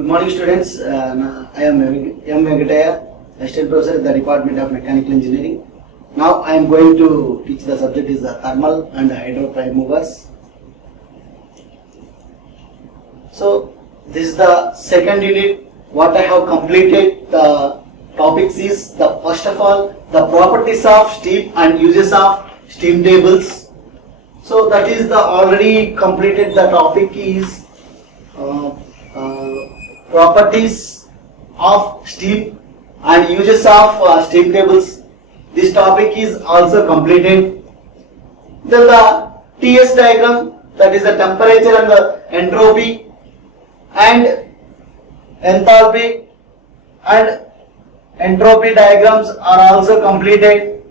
Good morning, students. I am M. Venkataya, Assistant Professor at the Department of Mechanical Engineering. Now I am going to teach the subject is the thermal and hydro prime movers. So this is the second unit. What I have completed the topics is the first of all the properties of steam and uses of steam tables. So that is the already completed the topic is properties of steam and uses of steam tables. This topic is also completed. Then the TS diagram, that is the temperature and the entropy and enthalpy and entropy diagrams are also completed.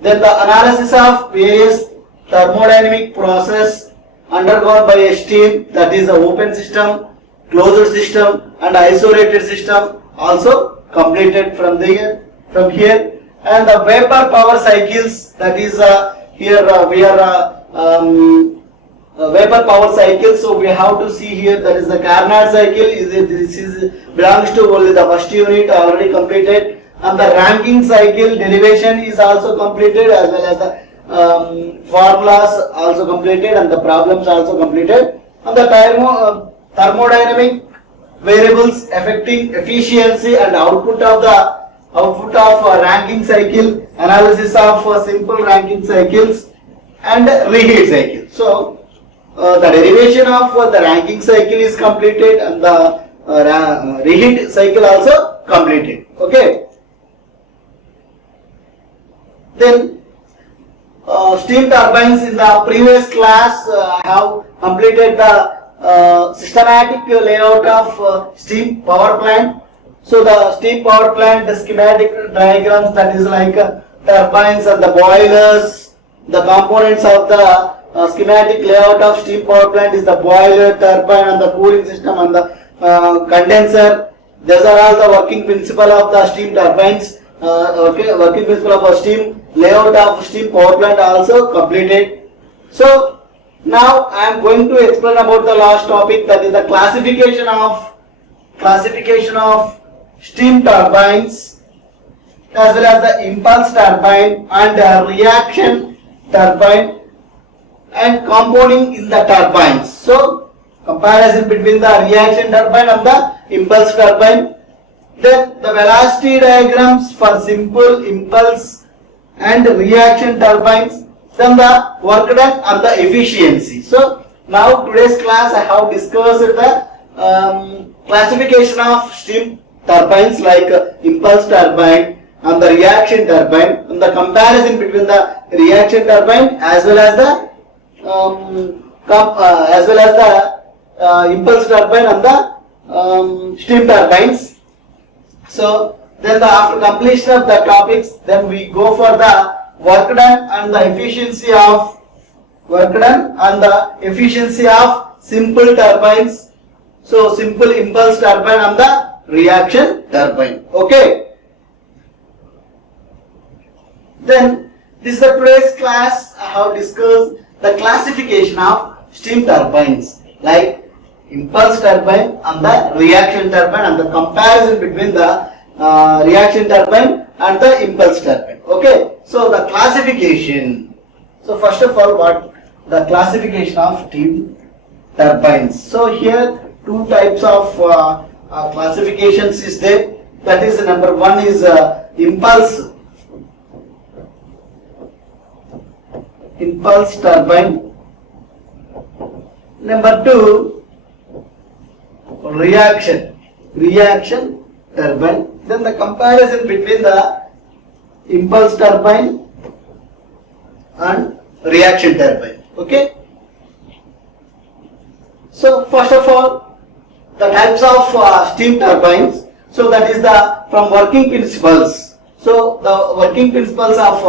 Then the analysis of various thermodynamic process undergone by a steam, that is the open system, closed system and isolated system, also completed from here. And the vapor power cycles, that is here we are vapor power cycle. So we have to see here, that is the Carnot cycle. This is belongs to only the first unit, already completed. And the Rankine cycle derivation is also completed, as well as the formulas also completed and the problems also completed. And the thermodynamic variables affecting efficiency and output of Rankine cycle, analysis of simple Rankine cycles and reheat cycle. So the derivation of the Rankine cycle is completed and the reheat cycle also completed. Okay. Then steam turbines, in the previous class I have completed the systematic layout of steam power plant. So the steam power plant, the schematic diagrams, that is like turbines and the boilers. The components of the schematic layout of steam power plant is the boiler, turbine and the cooling system and the condenser. These are all the working principle of the steam turbines. Working principle of a steam layout of steam power plant also completed. So now I am going to explain about the last topic, that is the classification of steam turbines as well as the impulse turbine and reaction turbine and compounding in the turbines. So comparison between the reaction turbine and the impulse turbine. Then the velocity diagrams for simple impulse and reaction turbines. Then the work done and the efficiency. So now today's class I have discussed the classification of steam turbines like impulse turbine and the reaction turbine, and the comparison between the reaction turbine as well as the impulse turbine and the steam turbines. So then after completion of the topics, then we go for the work done and the efficiency of simple turbines. So simple impulse turbine and the reaction turbine. Okay. Then this is the today's class. I have discussed the classification of steam turbines like impulse turbine and the reaction turbine and the comparison between the reaction turbine and the impulse turbine. Okay. So the classification. So first of all, what the classification of steam turbines. So here two types of classifications is there. That is number one is impulse turbine. Number two, reaction turbine. Then the comparison between the impulse turbine and reaction turbine. Okay. So first of all, the types of steam turbines. So that is the from working principles. So the working principles of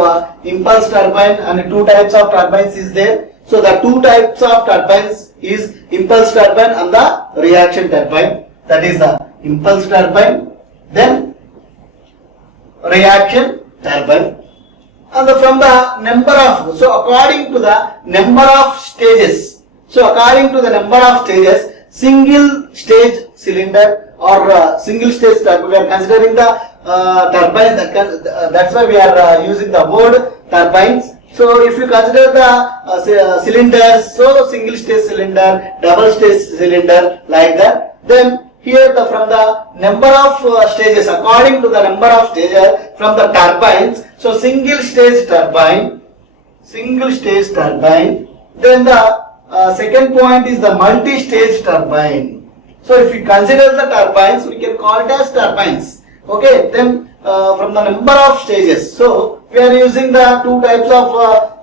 impulse turbine and two types of turbines is there. So the two types of turbines is impulse turbine and the reaction turbine. That is the impulse turbine, then reaction turbine. And from the number of, so according to the number of stages, single stage cylinder or single stage turbine. We are considering the turbines. That's why we are using the word turbines. So if you consider the cylinders, so single stage cylinder, double stage cylinder, like that, then here from the number of stages, according to the number of stages from the turbines, so single stage turbine, then the second point is the multi-stage turbine. So if you consider the turbines, we can call it as turbines. Okay, then from the number of stages, so we are using the two types of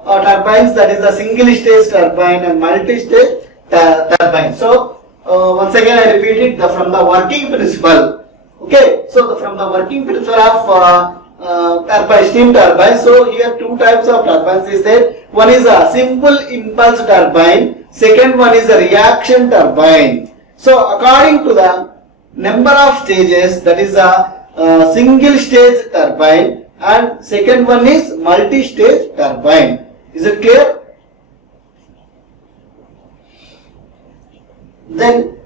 turbines, that is the single stage turbine and multi-stage turbine. So once again I repeat it, from the working principle. Okay, so from the working principle of turbine, steam turbine. So here two types of turbines is there. One is a simple impulse turbine. Second one is a reaction turbine. So according to the number of stages, that is a single stage turbine, and second one is multi-stage turbine. Is it clear? Then,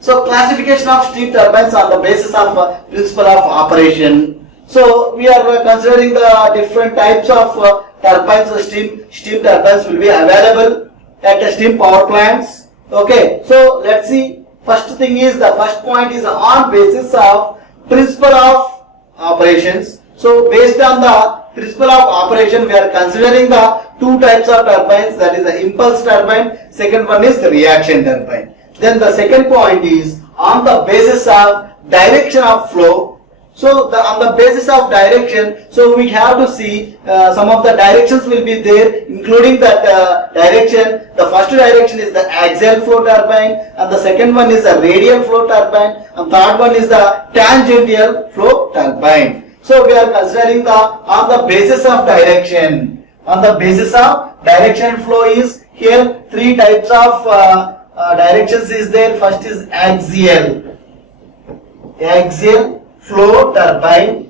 so classification of steam turbines on the basis of principle of operation. So we are considering the different types of turbines. Steam turbines will be available at the steam power plants. Okay, so let's see. First thing is, the first point is on basis of principle of operations. So based on the principle of operation, we are considering the two types of turbines, that is the impulse turbine, second one is the reaction turbine. Then the second point is on the basis of direction of flow. So on the basis of direction, so we have to see some of the directions will be there, including that direction. The first direction is the axial flow turbine, and the second one is the radial flow turbine, and third one is the tangential flow turbine. So we are considering on the basis of direction. On the basis of direction flow is here three types of directions is there. First is axial flow turbine.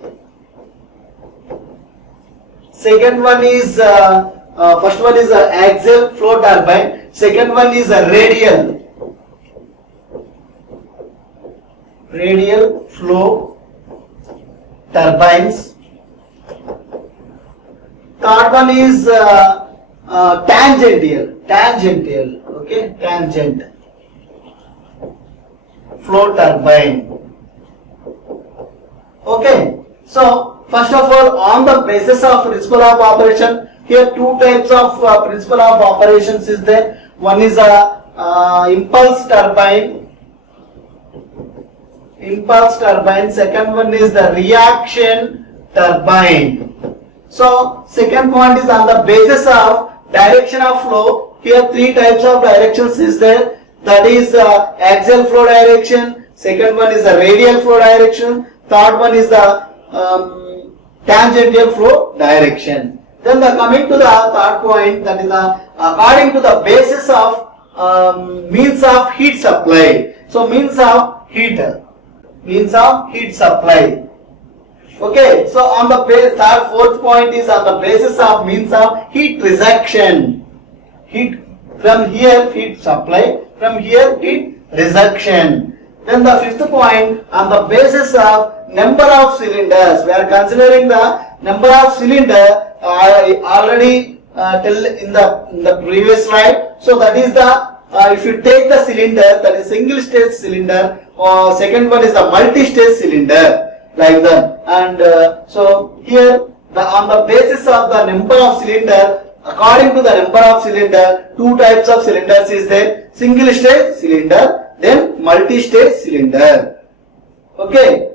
Second one is first one is axial flow turbine. Second one is a radial flow turbines. Third one is tangential. Okay, tangent flow turbine. Okay, so first of all, on the basis of principle of operation, here two types of principle of operations is there. One is a impulse turbine. Second one is the reaction turbine. So second point is on the basis of direction of flow. Here three types of directions is there. That is axial flow direction. Second one is the radial flow direction. Third one is the tangential flow direction. Then coming to the third point, that is according to the basis of means of heat supply. So means of heat supply. Okay, so on the fourth point is on the basis of means of heat rejection. From here heat supply, from here heat rejection. Then the fifth point, on the basis of number of cylinders, we are considering the number of cylinder. I already tell in the previous slide. So that is the if you take the cylinder, that is single stage cylinder, or second one is the multi-stage cylinder, like that. And so here on the basis of the number of cylinder, according to the number of cylinder, two types of cylinders is there: single stage cylinder, then multi-stage cylinder. Okay.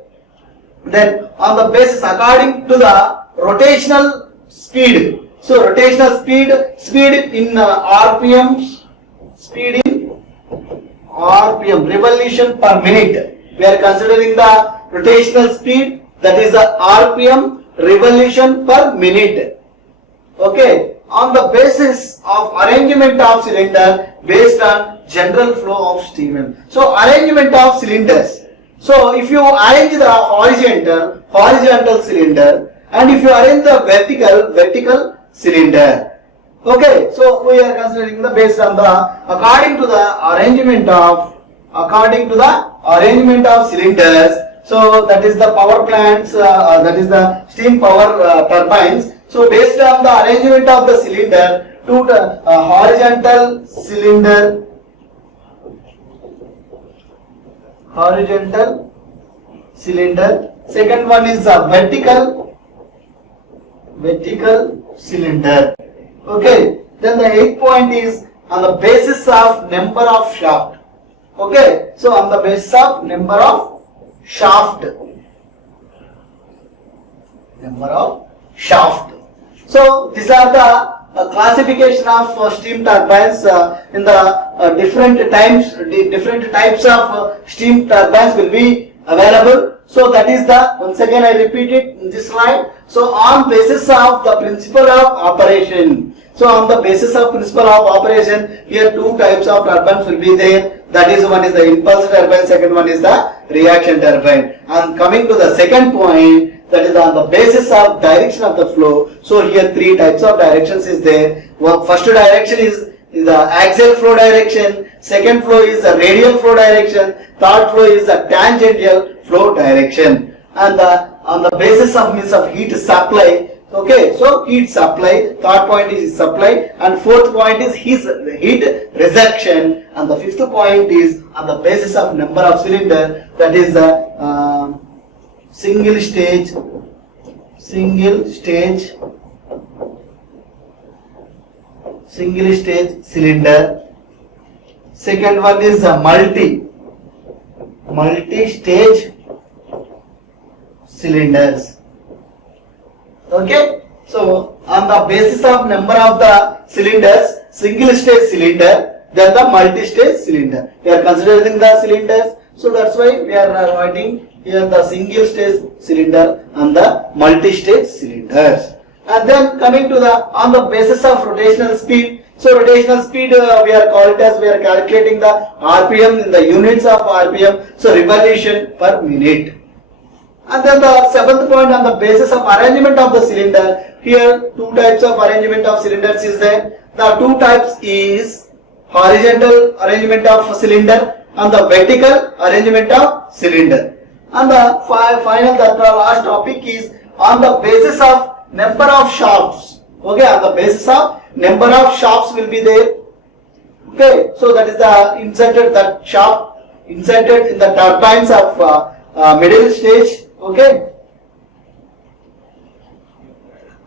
Then on the basis according to the rotational speed. So rotational speed in RPM, revolution per minute. We are considering the rotational speed, that is the RPM, revolution per minute. Okay. On the basis of arrangement of cylinder based on general flow of steam. So arrangement of cylinders. So if you arrange the horizontal cylinder, and if you arrange the vertical cylinder. Okay, so we are considering the based on the according to the arrangement of according to the arrangement of cylinders. So that is the power plants, that is the steam power turbines. So based on the arrangement of the cylinder, to the horizontal cylinder, second one is a vertical cylinder. Okay, then the 8th point is on the basis of number of shaft. Okay, so on the basis of number of shaft. So these are the classification of steam turbines. In the different types of steam turbines will be available. So that is the, once again I repeat it in this slide. So on basis of the principle of operation. So on the basis of principle of operation, here two types of turbines will be there. That is, one is the impulse turbine, second one is the reaction turbine. And coming to the second point, that is on the basis of direction of the flow. So here three types of directions is there. First direction is the axial flow direction, second flow is the radial flow direction, third flow is the tangential flow direction. And on the basis of means of heat supply. Okay, so heat supply, third point is supply, and fourth point is heat rejection, and the fifth point is on the basis of number of cylinder, that is the single stage cylinder. Second one is a multi-stage cylinders. Okay, so on the basis of number of the cylinders, single stage cylinder, then the multi-stage cylinder. We are considering the cylinders, so that's why we are writing here the single stage cylinder and the multi-stage cylinders. And then coming to the on the basis of rotational speed. So rotational speed we are calculating the RPM in the units of RPM. So revolution per minute. And then the seventh point on the basis of arrangement of the cylinder. Here two types of arrangement of cylinders is there. The two types is horizontal arrangement of cylinder and the vertical arrangement of cylinder. And the final, the last topic is on the basis of number of shafts. Okay, on the basis of number of shafts will be there. Okay, so that is the shaft inserted in the turbines of middle stage. Okay,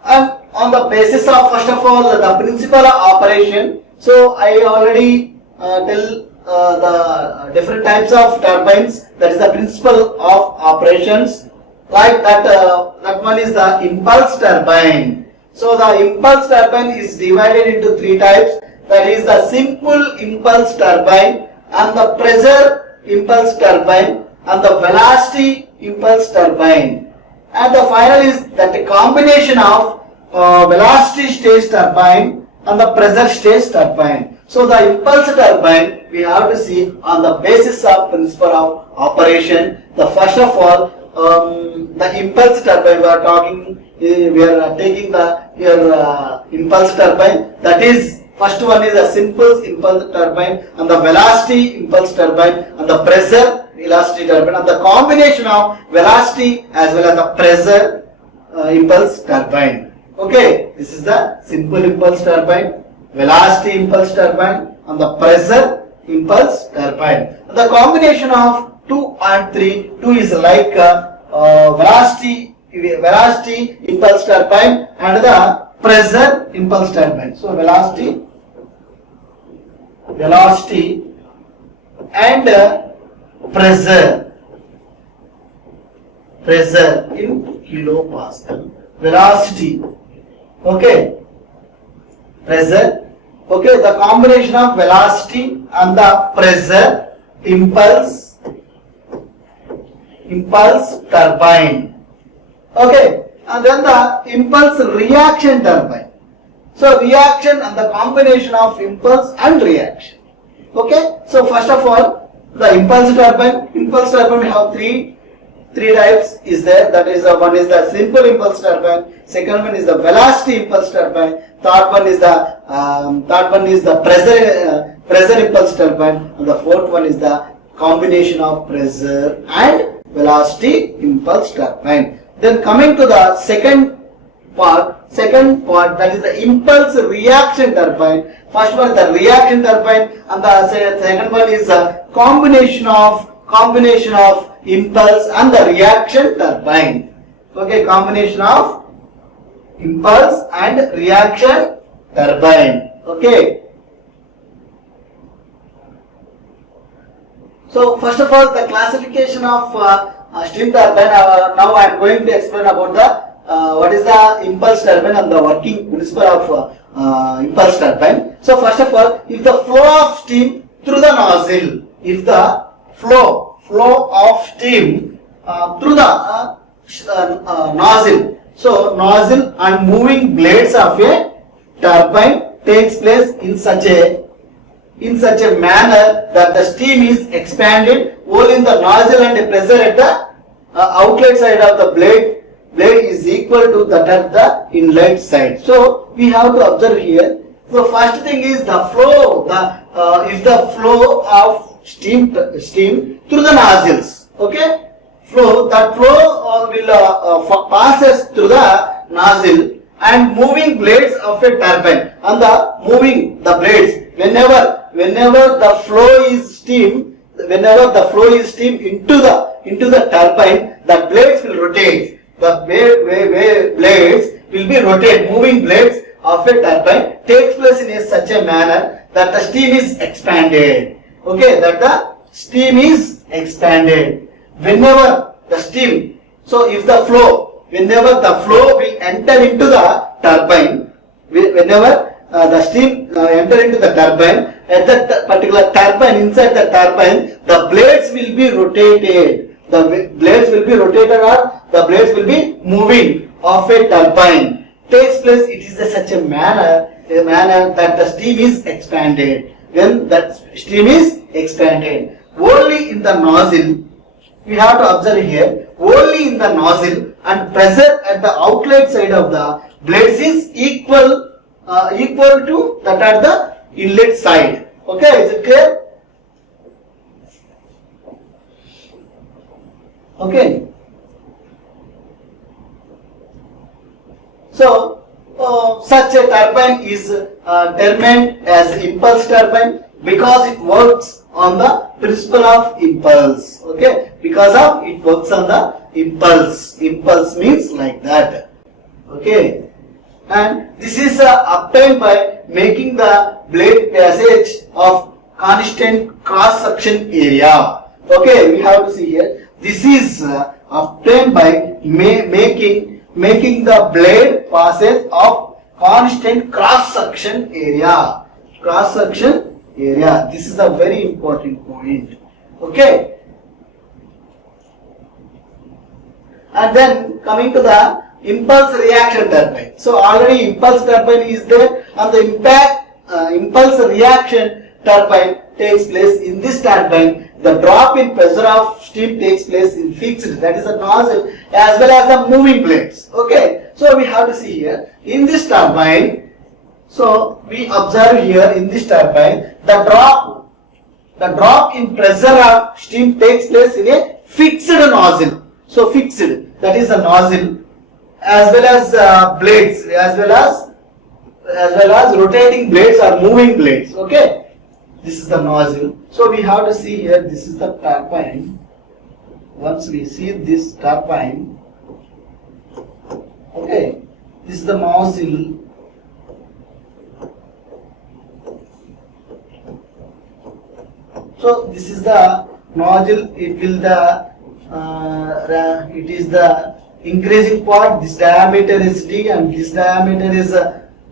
and on the basis of first of all the principle of operation. So I already tell the different types of turbines. That is the principle of operations. Like that, that one is the impulse turbine. So the impulse turbine is divided into three types. That is the simple impulse turbine, and the pressure impulse turbine, and the velocity impulse turbine. And the final is that a combination of velocity stage turbine and the pressure stage turbine. So the impulse turbine we have to see on the basis of principle of operation. The first of all, the impulse turbine we are taking the impulse turbine. That is, first one is a simple impulse turbine, and the velocity impulse turbine, and the pressure velocity turbine, and the combination of velocity as well as the pressure impulse turbine. Okay, this is the simple impulse turbine, velocity impulse turbine, and the pressure impulse turbine. The combination of 2 and 3, 2 is like velocity impulse turbine and the pressure impulse turbine. So velocity and pressure in kilopascal. Velocity, okay, pressure, okay, the combination of velocity and the pressure impulse turbine. Okay, and then the impulse reaction turbine. So reaction and the combination of impulse and reaction. Okay, so first of all, the impulse turbine we have three types is there. That is, one is the simple impulse turbine, second one is the velocity impulse turbine, third one is the pressure impulse turbine, and the fourth one is the combination of pressure and velocity impulse turbine. Then coming to the second part, that is the impulse reaction turbine. First one is the reaction turbine, and the second one is the combination of impulse and the reaction turbine. Okay, combination of impulse and reaction turbine. Okay. So first of all, the classification of steam turbine. Now I am going to explain about the what is the impulse turbine and the working principle of impulse turbine. So first of all, if the flow of steam through the nozzle, if the flow of steam through the nozzle, so nozzle and moving blades of a turbine takes place in such a manner that the steam is expanded only in the nozzle and the pressure at the outlet side of the blade is equal to that at the inlet side. So we have to observe here. So first thing is the flow. If the flow of steam through the nozzles, okay, that flow will passes through the nozzle and moving blades of a turbine, and the moving the blades whenever the flow is steam into the turbine, the blades will rotate. The blades will be rotated. Moving blades of a turbine takes place in such a manner that the steam is expanded. Okay, that the steam is expanded. Whenever the steam, so if the flow, whenever the flow will enter into the turbine, whenever the steam enter into the turbine, at that particular turbine, inside the turbine, the blades will be rotated. The blades will be rotated, or the blades will be moving of a turbine. Takes place, it is such a manner that the steam is expanded. When that steam is expanded, only in the nozzle, we have to observe here, only in the nozzle and pressure at the outlet side of the blades is equal to that at the inlet side. Okay, is it clear? Okay. So such a turbine is termed as impulse turbine because it works on the principle of impulse. Okay, because of it works on the impulse. Impulse means like that. Okay, and this is obtained by making the blade passage of constant cross section area. Okay, we have to see here. This is obtained by making the blade passage of constant cross section area. Cross section area. This is a very important point. Okay. And then coming to the impulse reaction turbine. So already impulse turbine is there, and the impulse reaction turbine takes place in this turbine. The drop in pressure of steam takes place in fixed, that is the nozzle, as well as the moving blades. Okay, so we have to see here in this turbine. So we observe here in this turbine the drop in pressure of steam takes place in a fixed nozzle. So fixed, that is the nozzle, as well as blades, as well as rotating blades or moving blades. Okay. This is the nozzle. So we have to see here, this is the turbine. Once we see this turbine, okay, this is the nozzle. So this is the nozzle. It is the increasing part. This diameter is d, and this diameter is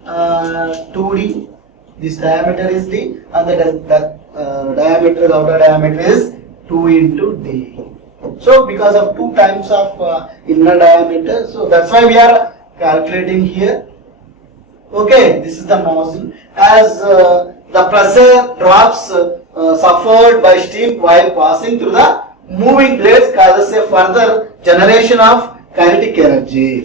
2d. This diameter is d, and the diameter, the outer diameter is 2 into d. So because of 2 times of inner diameter, so that's why we are calculating here. Okay, this is the nozzle. As the pressure drops suffered by steam while passing through the moving blades causes a further generation of kinetic energy.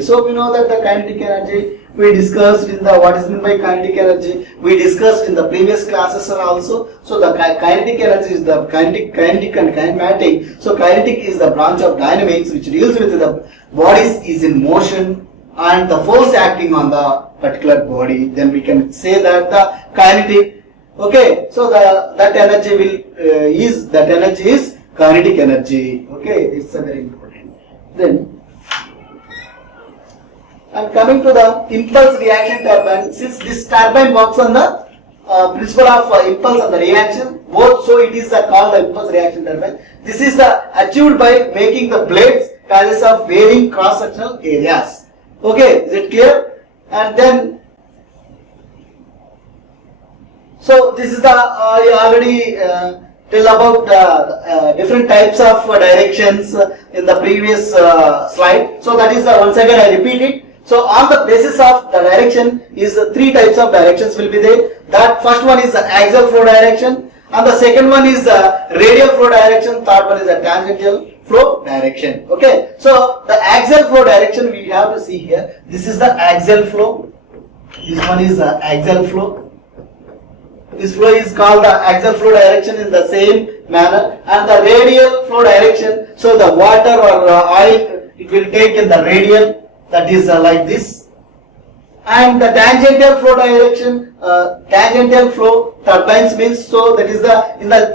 So we know that the kinetic energy we discussed in the what is meant by kinetic energy. We discussed in the previous classes also. So the kinetic energy is the kinetic and kinematic. So kinetic is the branch of dynamics which deals with the bodies is in motion and the force acting on the particular body. Then we can say that the kinetic. Okay, so that energy is kinetic energy. Okay, it's a very important. Then. And coming to the impulse reaction turbine, since this turbine works on the principle of impulse and the reaction, both, so it is called the impulse reaction turbine. This is achieved by making the blades consist of varying cross-sectional areas. Okay, is it clear? And then, so this is the I already tell about different types of directions in the previous slide. So that is once again I repeat it. So on the basis of the direction is three types of directions will be there. That first one is the axial flow direction, and the second one is the radial flow direction. Third one is the tangential flow direction. Okay. So the axial flow direction we have to see here. This is the axial flow. This one is the axial flow. This flow is called the axial flow direction in the same manner, and the radial flow direction. So the water or oil it will take in the radial. That is like this, and the tangential flow direction, tangential flow turbines means, so that is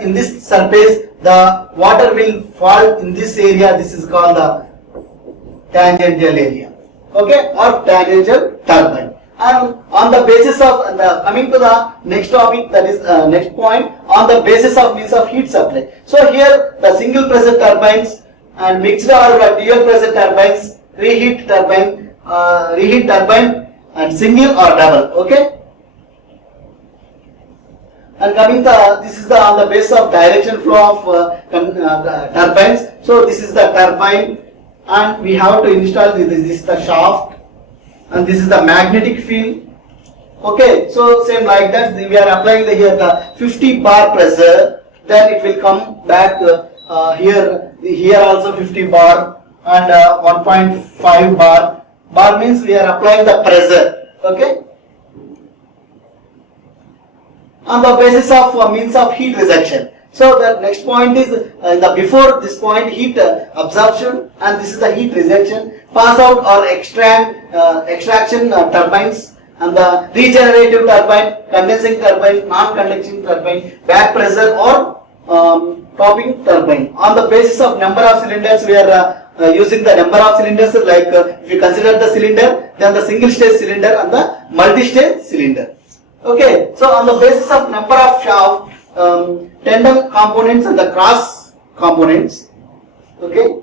in this surface the water will fall in this area. This is called the tangential area, okay, or tangential turbine. And on the basis of coming to the next topic, that is next point, on the basis of means of heat supply. So here the single pressure turbines and mixed or dual pressure turbines, reheat turbine and single or double. Okay. And coming to this is on the basis of direction flow of turbines. So this is the turbine, and we have to install this is the shaft, and this is the magnetic field. Okay. So same like that we are applying here the 50 bar pressure. Then it will come back here also 50 bar. And 1.5 bar. Bar means we are applying the pressure. Okay. On the basis of means of heat rejection. So the next point is before this point heat absorption, and this is the heat rejection. Pass out or extraction turbines, and the regenerative turbine, condensing turbine, non-condensing turbine, back pressure or topping turbine. On the basis of number of cylinders we are using the number of cylinders, like if you consider the cylinder, then the single stage cylinder and the multi-stage cylinder. Okay, so on the basis of number of shaft, tandem components and the cross components. Okay,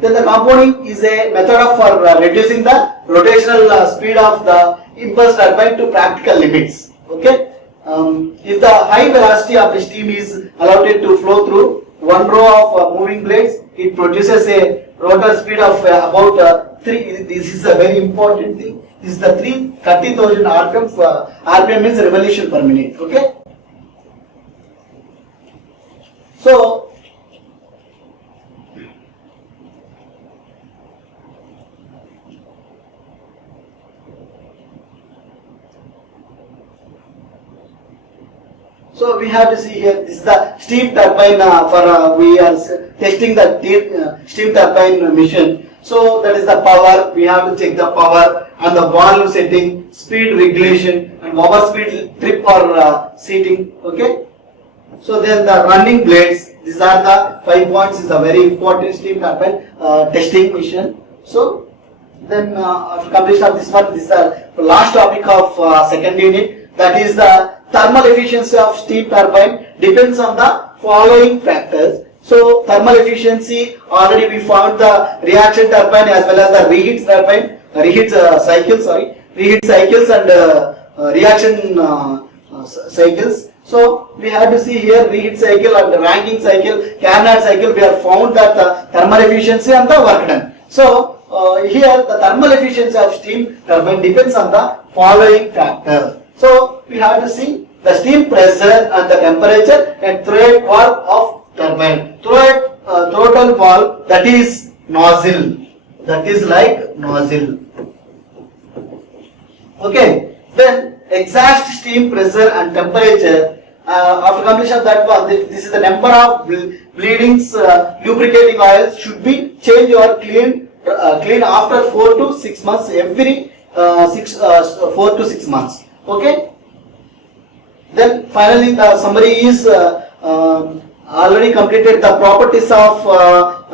then the compounding is a method of for reducing the rotational speed of the impulse turbine to practical limits. Okay, if the high velocity of the steam is allowed to flow through one row of moving blades, it produces a rotor speed of about 3. This is a very important thing. This is the 30,000 RPM. RPM means revolution per minute. Okay. So So we have to see here, this is the steam turbine we are testing the steam turbine machine. So that is the power, we have to check the power and the valve setting, speed regulation and over speed trip or seating. Okay. So then the running blades, these are the 5 points, is a very important steam turbine testing mission. So then after completion of this one, this is the last topic of second unit, that is the thermal efficiency of steam turbine depends on the following factors. So thermal efficiency, already we found the reaction turbine as well as the reheat turbine, reheat cycles and reaction cycles. So we have to see here reheat cycle and Rankine cycle, Carnot cycle. We have found that the thermal efficiency and the work done. So here the thermal efficiency of steam turbine depends on the following factors. So we have to see the steam pressure and the temperature and throat valve of turbine. Throttle valve, that is nozzle. that is like nozzle. Okay, then exhaust steam pressure and temperature. After completion of that one, this is the number of bleedings lubricating oils should be changed or clean after 4 to 6 months, every 4 to 6 months. Okay. Then finally the summary is already completed the properties of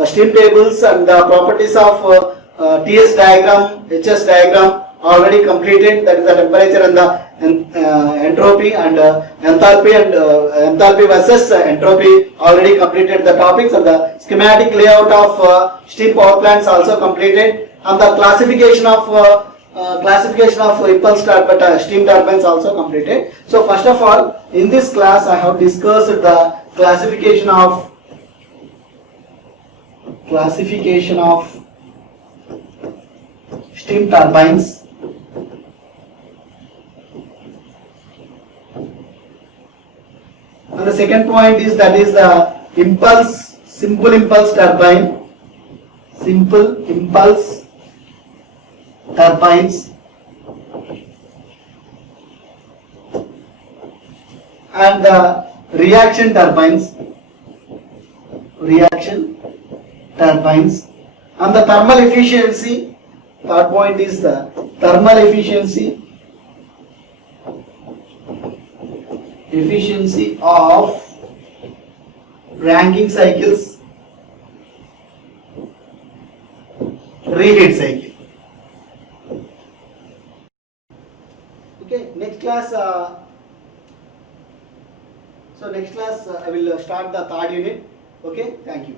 steam tables and the properties of TS diagram, HS diagram already completed. That is the temperature and the entropy and enthalpy and enthalpy versus entropy already completed. The topics of the schematic layout of steam power plants also completed, and the classification of impulse steam turbines also completed. So first of all, in this class I have discussed the classification of steam turbines. And the second point is that is the simple impulse turbine, simple impulse turbines, and the reaction turbines, and the thermal efficiency. Third point is the thermal efficiency of Rankine cycles, reheat cycle. Okay, next class. Next class I will start the third unit. Okay, thank you.